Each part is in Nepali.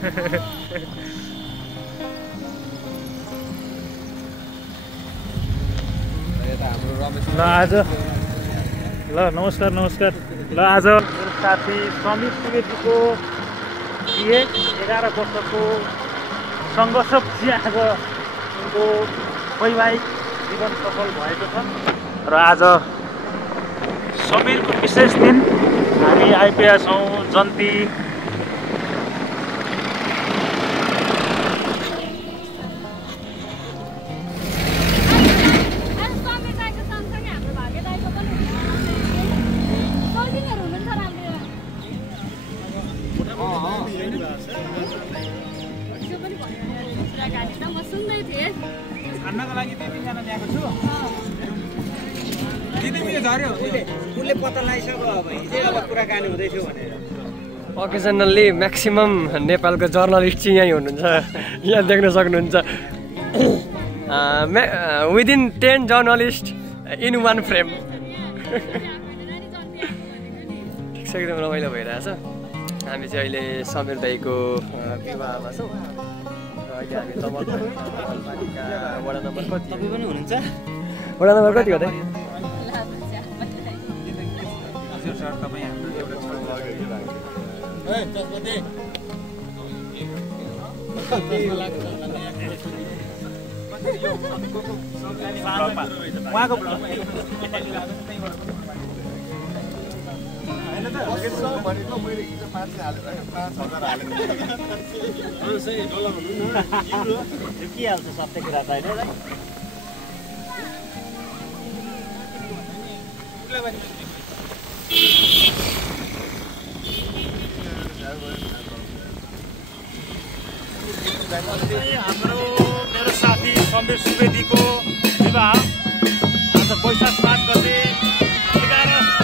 ल आज ल नमस्कार नमस्कार ल आज मेरो साथी समीर सुवेदीको बिहे 11 वर्षको सङ्घर्षपछि आज उनको वैवाहिक जीवन सफल भएको छ र आज समीरको विशेष दिन हामी आइपुगेका छौँ जन्ती खानाको लागि तिनजना ल्याएको छु दिदीले झर्यो उसले पत्ता लगाइसक्यो अब हिजो अब कुराकानी हुँदै थियो भनेर ओकेजनल्ली म्याक्सिमम नेपालको जर्नलिस्ट चाहिँ यहीँ हुनुहुन्छ यहाँ देख्न सक्नुहुन्छ विदिन 10 जर्नलिस्ट इन 1 फ्रेम ठिक छ एकदम रमाइलो भइरहेछ हामी चाहिँ अहिले समीर दाईको विवाहमा छौँ अहिले हामी नगरपालिका वडा नम्बर कति तपाईँ पनि हुनुहुन्छ वडा नम्बर कति हो त सर तपाईँ हाम्रो एउटा भनेको मैले हिजो 500 हालेर 5000 हालेर सही डलर हुनु न युरो यो के हाल्छ सत्य कुरा त हैन हाम्रो मेरो साथी समीर सुवेदीको विवाह आज वैशाख 5 गते 11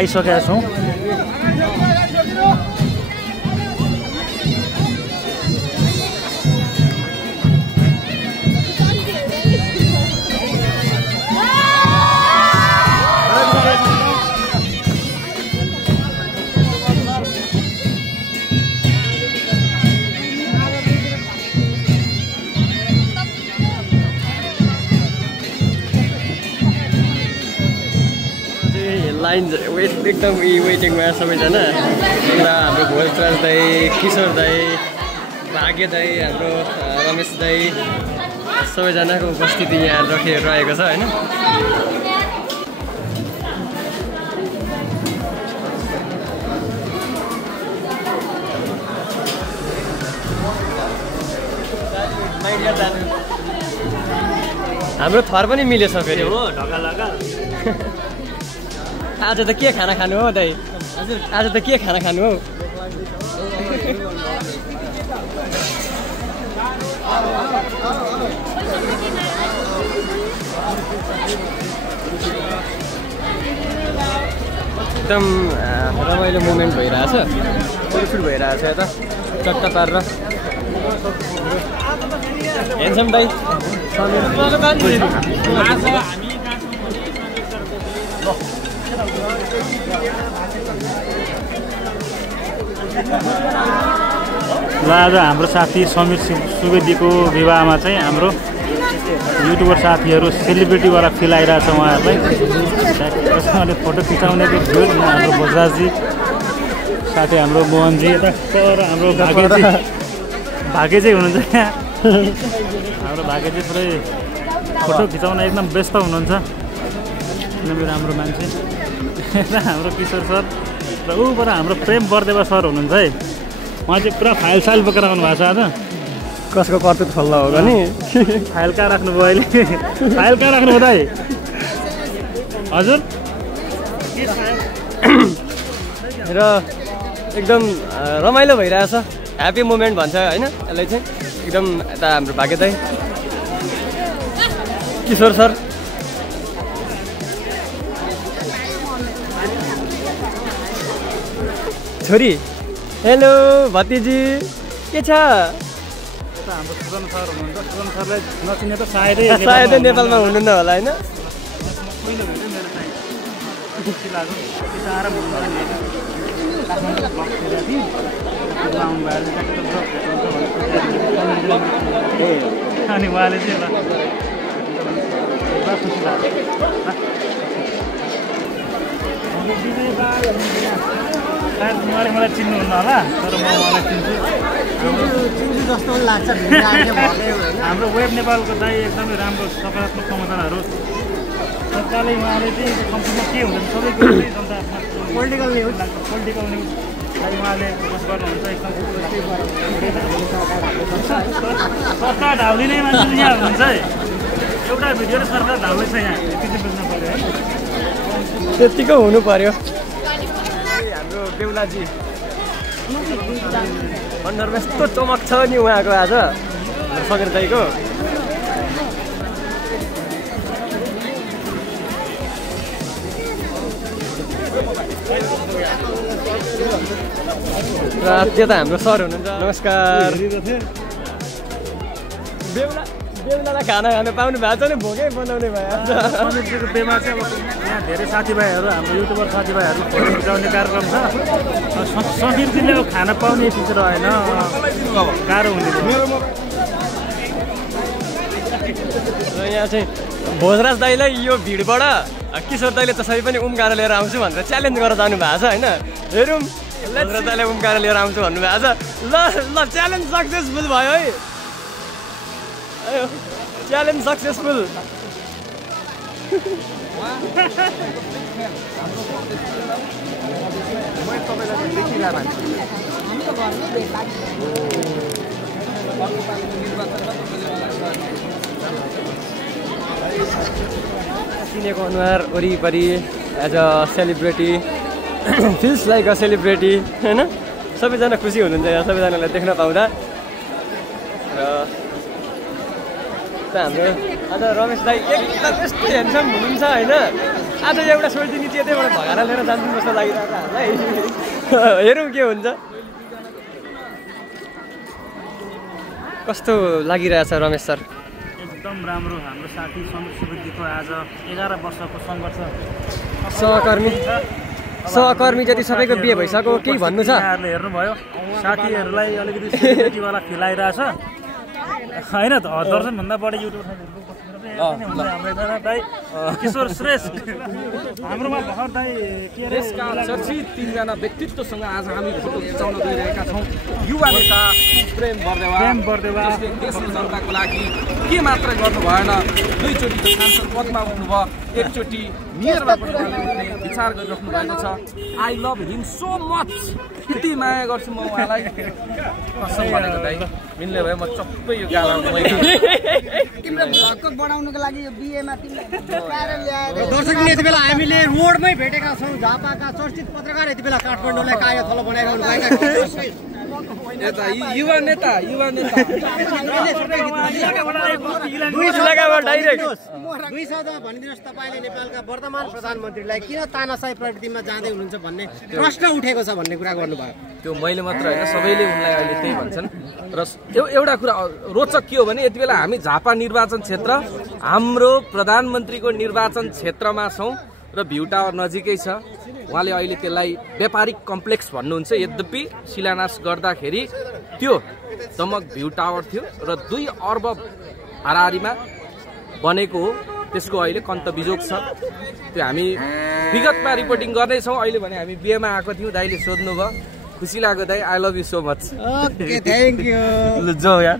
आइसकेका छौँ। लाइन एकदम वेटिङमा सबैजना। एउटा हाम्रो भोजराज दाई, किशोर दाई, भाग्य दाई, हाम्रो रमेश दाई, सबैजनाको उपस्थिति यहाँ रहेको छ होइन। हाम्रो थर पनि मिलेछ फेरि हो ढका लगा। आज त के खाना खानु हो दाइ? आज त के खाना खानु हो? एकदम रमाइलो मोमेन्ट भइरहेछ, फुलफुल भइरहेछ यता चट्टा पारेर। हेन्सम दाइ ल आज हाम्रो साथी समीर सुवेदीको विवाहमा चाहिँ हाम्रो युट्युबर साथीहरू सेलिब्रिटीवाला फिल आइरहेछ उहाँहरूलाई। कसैले फोटो खिचाउनेको थियो हाम्रो भोजराजजी, साथै हाम्रो मोहनजी, यता पर हाम्रो भाग्यजी हुनुहुन्छ यहाँ। हाम्रो भाग्यजी पुरै फोटो खिचाउन एकदम व्यस्त हुनुहुन्छ, एकदमै राम्रो मान्छे। हाम्रो किशोर सर र ऊबाट हाम्रो प्रेम बर्देवा सर हुनुहुन्छ है, उहाँ चाहिँ पुरा फाइल साइल बोकेर आउनु भएको छ आज। कसको कर्तुत खोल्न होगा नि? फाइल कहाँ राख्नुभयो अहिले? फाइल कहाँ राख्नुभयो दाइ? हजुर र एकदम रमाइलो भइरहेछ, ह्याप्पी मोमेन्ट भन्छ होइन यसलाई चाहिँ। एकदम यता हाम्रो भाग्य दाइ, किशोर सर, छोरी, हेलो भतिजी के छ? हाम्रो सुजन सर हुनुहुन्छ, सुजन सरलाई नचिने त सायदै नेपालमा हुनुहुन्न होला होइन। अनि उहाँले चाहिँ उहाँले मलाई चिन्नुहुन्न होला, तर म उहाँलाई चिन्छु। जस्तो लाग्छ हाम्रो वेब नेपालको दाइ एकदमै राम्रो सकारात्मक समाचारहरू सरकारले उहाँले चाहिँ कम्पनीमा के हुँदैन सबै कुरो चाहिँ जनतामा पोलिटिकल न्युज दाइ उहाँले पोस्ट गर्नुहुन्छ। एकदम सरकार ढाउलिने मान्छे यहाँ हुनुहुन्छ है, एउटा भिडियो र सरकार ढाउले छ यहाँ, यति चाहिँ बुझ्नु पऱ्यो है। त्यतिको हुनु पर्यो। हाम्रो बेहुलाजी अनुहारमा यस्तो चमक छ नि उहाँको आज, समीर दाइको। र त्यो त हाम्रो सर हुनुहुन्छ, नमस्कार। बेहुलालाई खाना खानु पाउनु भएको छ नि, भोकै बनाउने भयो। समीरजीको बेमा चाहिँ अब यहाँ धेरै साथीभाइहरू, हाम्रो युट्युबर साथीभाइहरू फोटो खिचाउने कार्यक्रम छ। समीरजीले अब खाना पाउने चिज रहेन, गाह्रो हुने। र यहाँ चाहिँ भोजराज दाइलाई यो भिडबाट किशोर दाइले त्यसरी पनि उम्काएर लिएर आउँछु भनेर च्यालेन्ज गरेर जानु भएको छ होइन। हेरौँ भोजराज दाइलाई उम्काएर लिएर आउँछु भन्नुभएको छ। ल ल च्यालेन्ज सक्सेसफुल भयो है, च्यालेन्ज सक्सेसफुल। चिनेको अनुहार वरिपरि as a celebrity, feels like a celebrity होइन। सबैजना खुसी हुनुहुन्छ यहाँ सबैजनालाई देख्न पाउँदा। र हाम्रो अन्त रमेश दाई एकदम यस्तो ह्यान्डसम हुनुहुन्छ होइन आज एउटा सोल्टिनी त्यतैबाट भगाएर लिएर जान्छु जस्तो लागिरहेको हामीलाई हेरौँ के हुन्छ कस्तो लागिरहेछ रमेश सर एकदम राम्रो हाम्रो साथी समीर सुवेदीको आज 11 वर्षको सङ्घर्ष सहकर्मी जति सबैको बिहे भइसक्यो केही भन्नु छ हेर्नुभयो साथीहरूलाई अलिकति सेलिब्रिटीवाला फिल आइरहेछ होइन दर्जनभन्दा बढी युट्युब किशोर श्रेष्ठ हाम्रोमा भर्खर दाइ के अरे चर्चित 3 जना व्यक्तित्वसँग आज हामी फोटो खिचाउन गइरहेका छौँ युवा नेता प्रेम बर्देवा देशको जनताको लागि के मात्र गर्नु भएन दुईचोटि त सांसद पदमा उठ्नुभयो एकचोटि मेयरमा पनि उहाँले विचार गरिराख्नु भएको छ I love him so much यति माया गर्छु म उहाँलाई कसम भनेको दाइ मिल्ने भयो म चप्पै यो गालामा तिम्रो भ्लगको बनाउनुको लागि यो बिएमा तिमीले ल्याएर दर्शक यति बेला हामीले रोडमै भेटेका छौँ झापाका चर्चित पत्रकार यति बेला काठमाडौँलाई काया थलो बनाइरहनु भएका युवा नेता दुई शब्द भनिदिनुहोस् तपाईँले नेपालका वर्तमान प्रधानमन्त्रीलाई किन तानाशाही प्रवृत्तिमा जाँदै हुनुहुन्छ भन्ने प्रश्न उठेको छ भन्ने कुरा गर्नुभयो त्यो मैले मात्र होइन सबैले उनलाई अहिले त्यही भन्छन् र एउटा कुरा रोचक के हो भने यति बेला हामी झापा निर्वाचन क्षेत्र हाम्रो प्रधानमन्त्रीको निर्वाचन क्षेत्रमा छौँ र भ्यू टावर नजिकै छ उहाँले अहिले त्यसलाई व्यापारिक कम्प्लेक्स भन्नुहुन्छ यद्यपि शिलान्यास गर्दाखेरि त्यो दमक भ्यू टावर थियो र 2 अर्ब हाराहारीमा बनेको हो त्यसको अहिले कन्तबिजोग छ त्यो हामी विगतमा रिपोर्टिङ गर्दैछौँ अहिले भने हामी बिहेमा आएको थियौँ दाइले सोध्नुभयो खुसी लाग्यो दाइ I love you so much okay thank you ल जाऊ यार